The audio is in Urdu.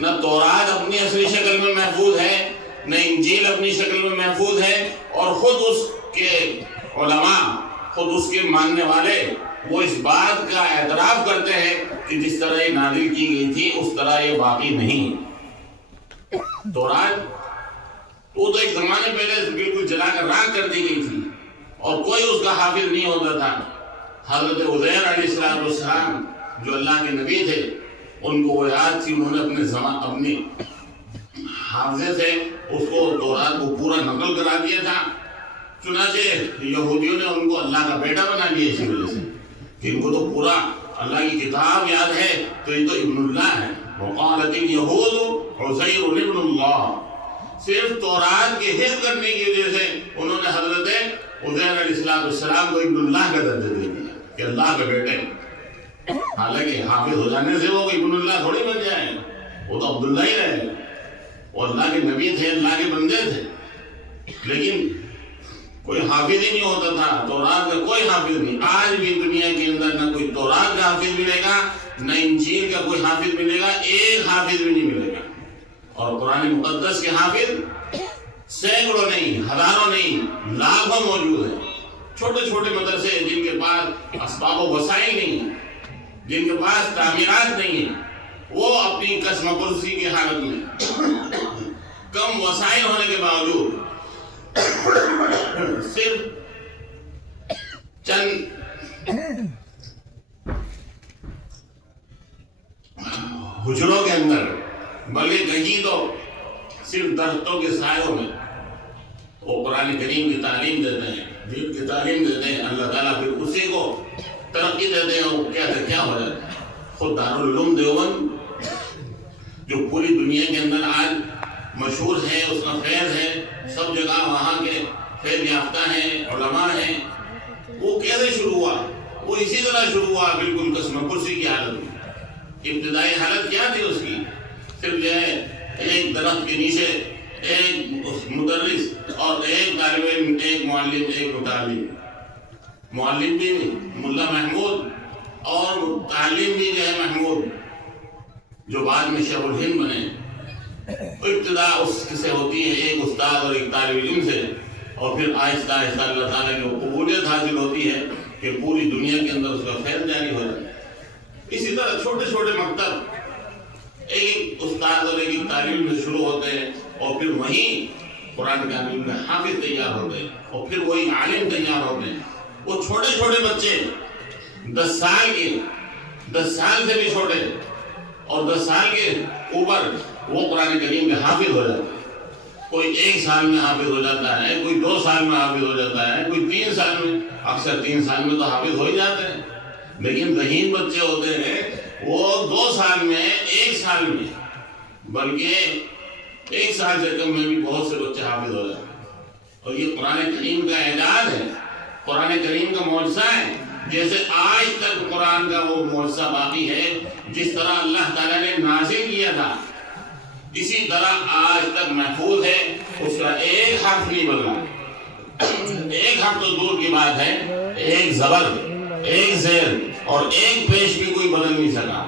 نہ تورات اپنی اصلی شکل میں محفوظ ہے، نہ انجیل اپنی شکل میں محفوظ ہے، اور خود اس کے علماء، خود اس کے ماننے والے وہ اس بات کا اعتراف کرتے ہیں کہ جس طرح یہ نازل کی گئی تھی اس طرح یہ باقی نہیں۔ تورات وہ تو ایک زمانے پہلے بالکل جلا کر راکھ کر دی گئی تھی اور کوئی اس کا حافظ نہیں ہوتا تھا۔ حضرت عزیر علیہ السلام جو اللہ کے نبی تھے، ان کو وہ یاد تھی، انہوں نے اپنے حافظے سے اس کو تورات کو پورا نقل کرا دیا تھا۔ چنانچہ یہودیوں نے ان کو اللہ کا بیٹا بنا لیا اسی وجہ سے کہ ان کو تو پورا اللہ کی کتاب یاد ہے، تو یہ تو ابن اللہ ہے۔ وقالت الیہود عزیر ابن اللہ، صرف تورات کے حفظ کرنے کی وجہ سے انہوں نے حضرت عزیر علیہ السلام کو ابن اللہ کا درجہ دے دیا کہ اللہ کے بیٹے۔ حالانکہ حافظ ہو جانے سے وہ ابن اللہ تھوڑی بن جائے، وہ تو عبداللہ ہی رہے، وہ اللہ کے نبی تھے، اللہ کے بندے تھے، لیکن کوئی حافظ ہی نہیں ہوتا تھا۔ تورات کا کوئی حافظ نہیں۔ آج بھی دنیا کے اندر نہ کوئی تورات کا حافظ ملے گا، نہ انجیل کا کوئی حافظ ملے گا، ایک حافظ بھی نہیں ملے گا۔ اور قرآن مقدس کے حافظ سینکڑوں نہیں، ہزاروں نہیں، لاکھوں موجود ہیں۔ چھوٹے چھوٹے مدرسے جن کے پاس اسباب و وسائل نہیں، جن کے پاس تعمیرات نہیں ہیں، وہ اپنی قسم پرسی کی حالت میں کم وسائل ہونے کے باوجود صرف چند حجروں کے اندر، بلکہ کہیں تو صرف درختوں کے سایوں میں وہ قرآن کریم کی تعلیم دیتے ہیں، دین کی تعلیم دیتے ہیں۔ اللہ تعالیٰ پھر اسی کو ترقی دیتے ہیں اور کیا ہو جاتا ہے۔ خود دارالعلوم دیوبند جو پوری دنیا کے اندر آج مشہور ہے، اس کا فیض ہے، سب جگہ وہاں کے فیض یافتہ ہیں، علماء ہیں، وہ کیسے شروع ہوا؟ وہ اسی طرح شروع ہوا، بالکل قسم پرسی کی حالت میں۔ ابتدائی حالت کیا تھی اس کی؟ صرف جو ہے ایک درخت کے نیچے ایک مدرس اور ایک طالب علم، ایک معلم، ایک متعلم، معلم بھی ملا محمود اور متعلم بھی جو ہے محمود، جو بعد میں شیخ الہند بنے۔ ابتدا اس سے ہوتی ہے ایک استاد اور ایک طالب علم سے، اور پھر آہستہ آہستہ اللہ تعالیٰ کی قبولیت حاصل ہوتی ہے کہ پوری دنیا کے اندر اس کا فیض جاری ہو جائے۔ اسی طرح چھوٹے چھوٹے مکتب ایک استاد اور ایک طالب علم سے شروع ہوتے ہیں، اور پھر وہیں قرآن کریم میں حافظ تیار ہوتے ہیں، اور پھر وہی عالم تیار ہوتے ہیں۔ وہ چھوٹے چھوٹے بچے 10 سال کے، 10 سال سے بھی چھوٹے اور 10 سال کے اوپر وہ قرآن کریم میں حافظ ہو جاتے ہیں۔ کوئی 1 سال میں حافظ ہو جاتا ہے، کوئی 2 سال میں حافظ ہو جاتا ہے، کوئی 3 سال میں، اکثر 3 سال میں تو حافظ ہو ہی جاتے ہیں۔ لیکن ذہین بچے ہوتے ہیں وہ 2 سال میں، 1 سال میں، بلکہ 1 سال سے کم میں بھی بہت سے بچے حافظ ہو جاتے ہیں۔ اور یہ قرآن کریم کا اعجاز ہے، قرآن کریم کا معجزہ ہے۔ جیسے آج تک قرآن کا وہ معجزہ باقی ہے، جس طرح اللہ تعالیٰ نے نازل کیا تھا، اسی طرح آج تک محفوظ ہے، اس کا ایک حرف نہیں بدلا۔ ایک حرف تو دور کی بات ہے، ایک زبر، ایک زیر اور ایک پیش بھی کوئی بدل نہیں سکا۔